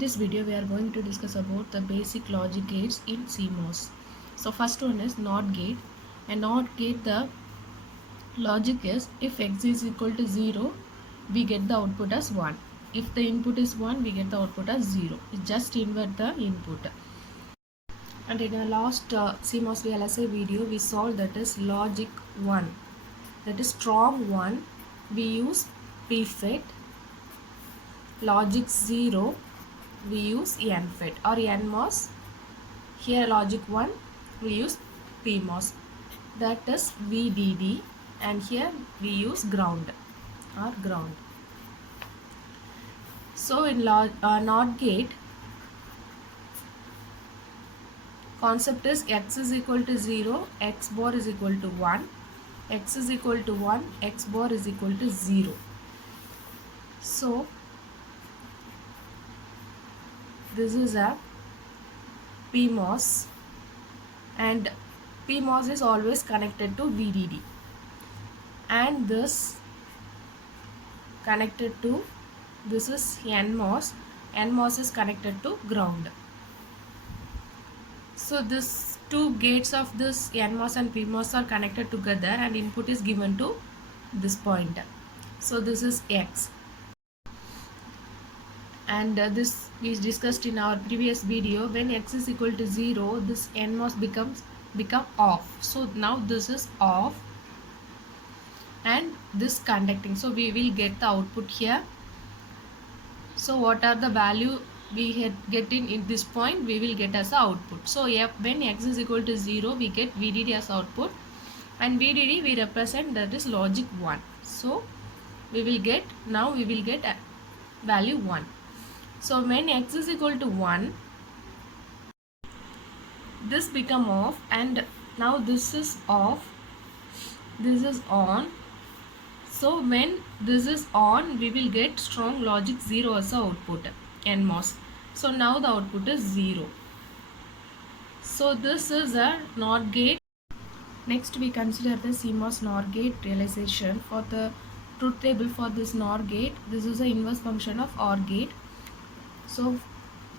this video we are going to discuss about the basic logic gates in CMOS. So first one is NOT gate. And NOT gate, the logic is if x is equal to 0, we get the output as 1. If the input is 1, we get the output as 0. It just invert the input. And in the last CMOS VLSI video we solved that is logic 1, that is strong 1, we use PFET. Logic 0 we use NFET or NMOS. Here logic 1 we use PMOS, that is VDD, and here we use ground or ground. So in NOT gate, concept is x is equal to 0, x bar is equal to 1, x is equal to 1, x bar is equal to 0. So this is a PMOS, and PMOS is always connected to VDD, and this connected to, this is NMOS, NMOS is connected to ground. So this two gates of this NMOS and PMOS are connected together and input is given to this point. So this is X. And this we discussed in our previous video. When x is equal to 0, this NMOS become off. So now this is off and this conducting. So we will get the output here. So what are the value we get in this point, we will get as the output. So when x is equal to 0, we get VDD as output, and VDD we represent, that is logic 1. So we will get value 1. So when x is equal to 1, this become off, and now this is off, this is on. So when this is on, we will get strong logic 0 as the output, NMOS. So now the output is 0. So this is a NOT gate. Next we consider the CMOS NOR gate realization. For the truth table for this NOR gate, this is the inverse function of OR gate. So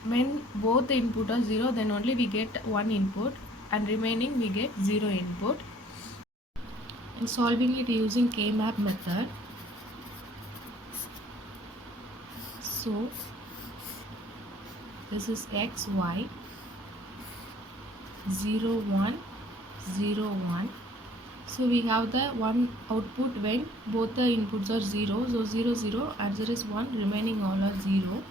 when both the input are 0, then only we get one input, and remaining we get 0 input. In solving it using K-map method, so this is x, y, 0, 1, 0, 1. So we have the one output when both the inputs are 0. So 0, 0, answer is 1, remaining all are 0.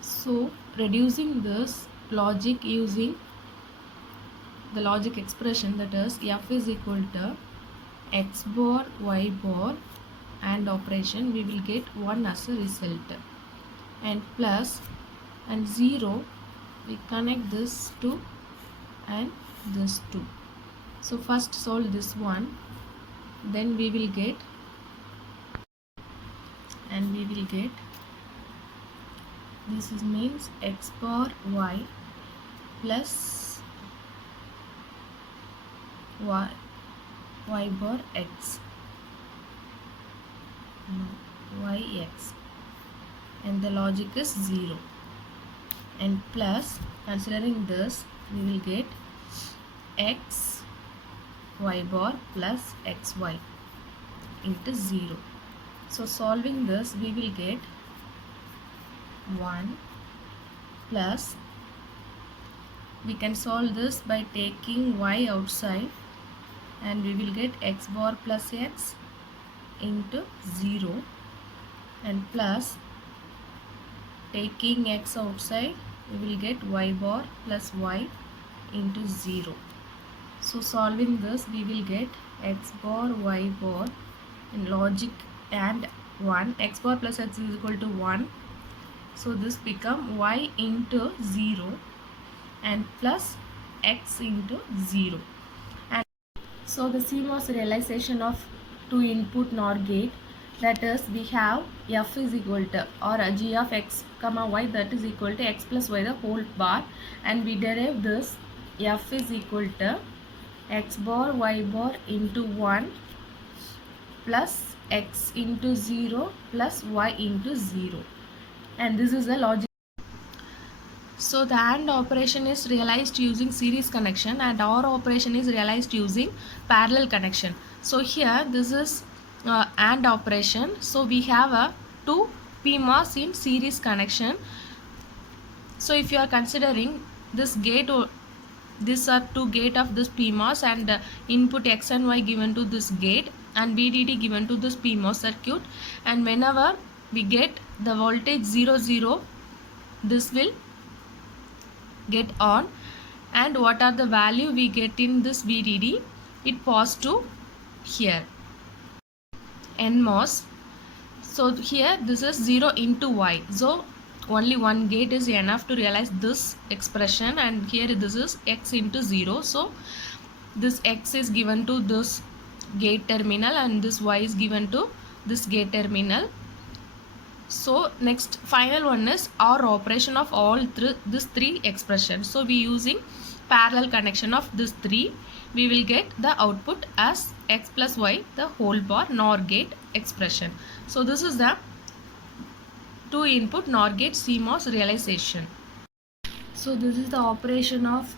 So reducing this logic using the logic expression, that is f is equal to x bar, y bar, and operation, we will get 1 as a result, and plus and 0, we connect this 2 and this 2. So first solve this one, then we will get, and we will get, this is means x bar y plus y bar x, y x, and the logic is 0, and plus considering this, we will get x y bar plus xy into 0. So solving this, we will get 1 plus, we can solve this by taking y outside, and we will get x bar plus x into 0, and plus taking x outside, we will get y bar plus y into 0. So solving this, we will get x bar y bar in logic and 1, x bar plus x is equal to 1. So this become y into 0 and plus x into 0. And so the CMOS realization of two input NOR gate, that is we have f is equal to, or a g of x comma y, that is equal to x plus y the whole bar, and we derive this f is equal to x bar y bar into 1 plus x into 0 plus y into 0, and this is the logic. So the AND operation is realized using series connection and OR operation is realized using parallel connection. So here this is AND operation. So we have a two PMOS in series connection. So if you are considering this gate, these are two gate of this PMOS and input X and Y given to this gate and VDD given to this PMOS circuit, and whenever we get the voltage 0 0, this will get on, and what are the value we get in this VDD, it positive here NMOS. So here this is 0 into Y, so only one gate is enough to realize this expression, and here this is X into 0, so this X is given to this gate terminal and this Y is given to this gate terminal. So next final one is our operation of all this three expressions. So we using parallel connection of this three, we will get the output as X plus Y the whole bar NOR gate expression. So this is the two input NOR gate CMOS realization. So this is the operation of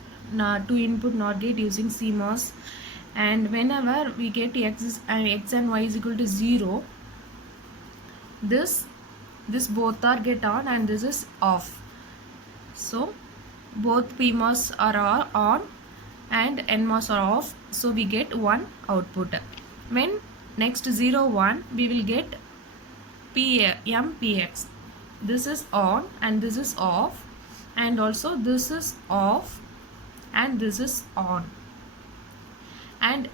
two input NOR gate using CMOS, and whenever we get X and Y is equal to 0, this both are get on and this is off. So both PMOS are on and NMOS are off, so we get one output. When next 0 1, we will get PX. This is on and this is off, and also this is off and this is on, and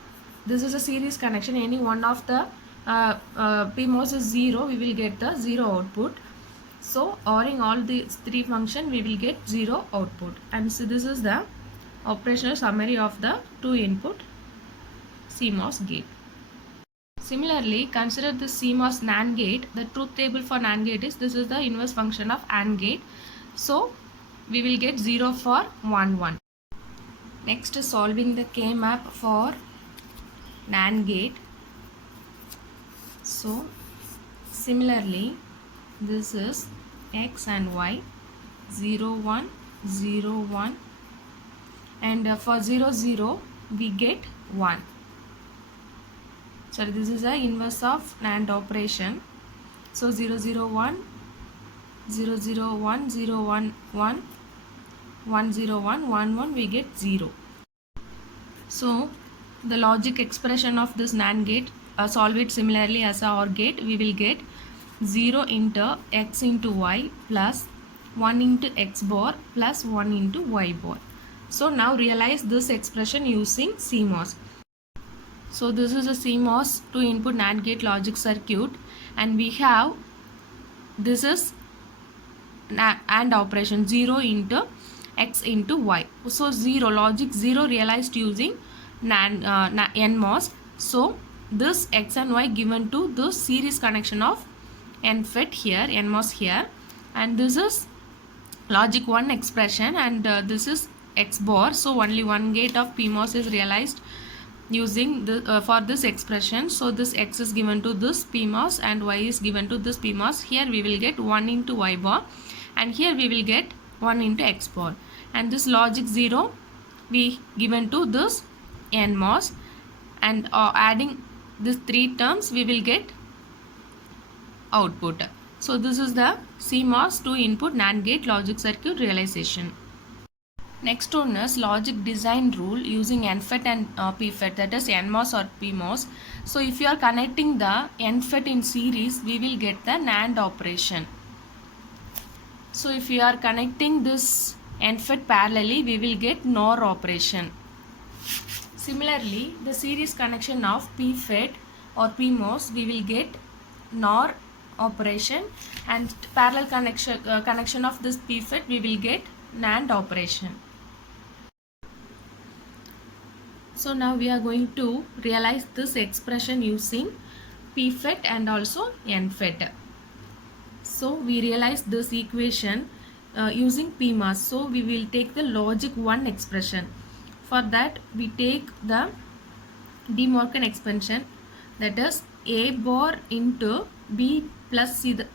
this is a series connection. Any one of the PMOS is 0, we will get the 0 output. So ORing all these three function, we will get 0 output. And so this is the operational summary of the two input CMOS gate. Similarly, consider the CMOS NAND gate. The truth table for NAND gate is this is the inverse function of AND gate. So we will get 0 for 1 1. Next is solving the K-map for NAND gate. So similarly, this is X and Y 0 1 0 1, and for 0 0 we get 1. So this is the inverse of NAND operation. So 0 0 1 0 0 1 0 1 1 1 0 1 1 1, we get 0. So the logic expression of this NAND gate, solve it similarly as our gate. We will get 0 into X into Y plus 1 into X bar plus 1 into Y bar. So now realize this expression using CMOS. So this is a CMOS two input NAND gate logic circuit, and we have this is AND operation 0 into X into Y. So 0 logic 0 realized using NMOS. So this X and Y given to the series connection of NFET here, NMOS here, and this is logic 1 expression, and this is X bar. So only one gate of PMOS is realized using the for this expression. So this X is given to this PMOS and Y is given to this PMOS. Here we will get 1 into Y bar, and here we will get 1 into X bar, and this logic 0 we given to this NMOS, and adding these three terms we will get output. So this is the CMOS two input NAND gate logic circuit realization. Next one is logic design rule using NFET and PFET, that is NMOS or PMOS. So if you are connecting the NFET in series, we will get the NAND operation. So if you are connecting this NFET parallelly, we will get NOR operation. Similarly, the series connection of PFET or PMOS, we will get NOR operation, and parallel connection of this PFET, we will get NAND operation. So now we are going to realize this expression using PFET and also NFET. So we realize this equation using PMOS. So we will take the logic 1 expression. For that we take the De Morgan expansion, that is A bar into B plus C the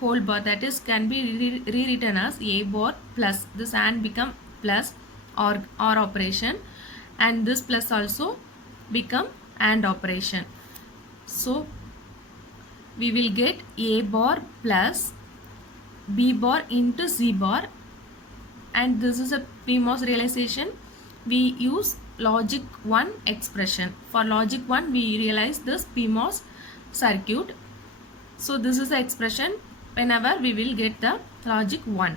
whole bar, that is can be rewritten as A bar plus, this and become plus or operation, and this plus also become AND operation. So we will get A bar plus B bar into C bar, and this is a PMOS realization. We use logic 1 expression. For logic 1 we realize this PMOS circuit. So this is the expression whenever we will get the logic 1.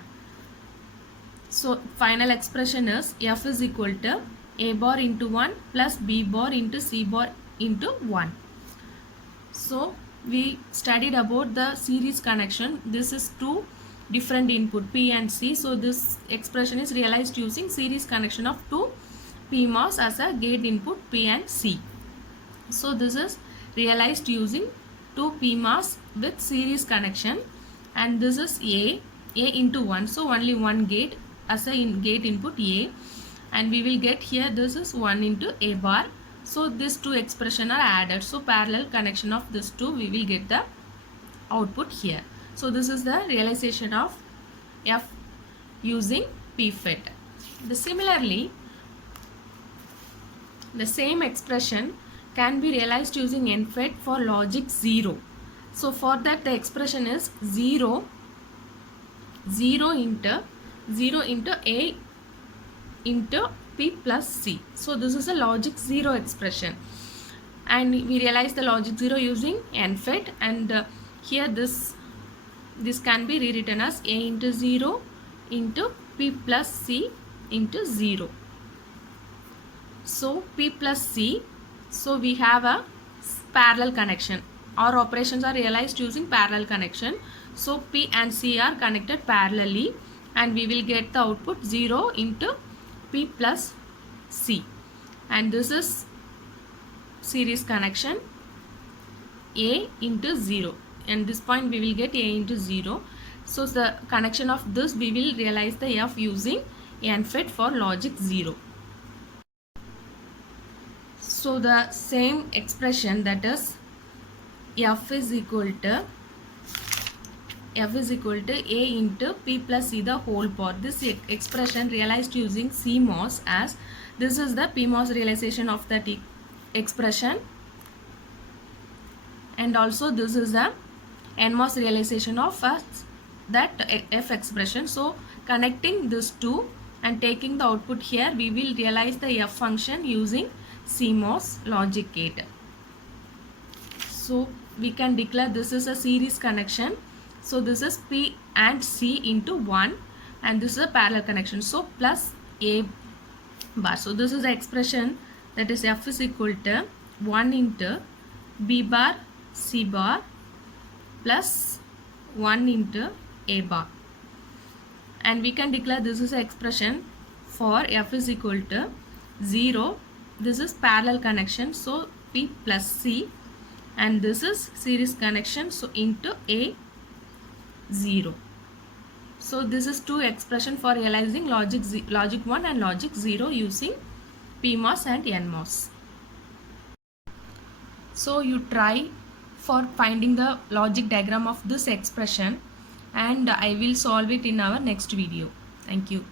So final expression is F is equal to A bar into 1 plus B bar into C bar into 1. So we studied about the series connection. This is two different input P and C. So this expression is realized using series connection of two PMOS as a gate input P and C. So this is realized using two PMOS with series connection, and this is A into 1. So only one gate as a gate input A, and we will get here this is 1 into A bar. So these two expressions are added. So parallel connection of this two, we will get the output here. So this is the realization of F using PFET. Similarly, the same expression can be realized using NFET for logic 0. So for that the expression is 0 into A into P plus C. So this is a logic 0 expression, and we realize the logic 0 using NFET, and here this can be rewritten as A into 0 into P plus C into 0. So P plus C, so we have a parallel connection. Our operations are realized using parallel connection. So P and C are connected parallelly, and we will get the output 0 into P plus C, and this is series connection A into 0, and this point we will get A into 0. So the connection of this we will realize the F using NFET for logic 0. So the same expression, that is F is equal to A into P plus C the whole bar. This expression realized using CMOS, as this is the PMOS realization of that expression, and also this is the NMOS realization of that F expression. So connecting these two and taking the output here, we will realize the F function using CMOS logic gate. So we can declare this is a series connection. So this is P and C into 1, and this is a parallel connection. So plus A bar. So this is the expression, that is F is equal to 1 into B bar C bar plus 1 into A bar, and we can declare this is an expression for F is equal to 0. This is parallel connection, so P plus C, and this is series connection, so into A 0. So this is two expression for realizing logic 1 and logic 0 using PMOS and NMOS. So you try for finding the logic diagram of this expression, and I will solve it in our next video. Thank you.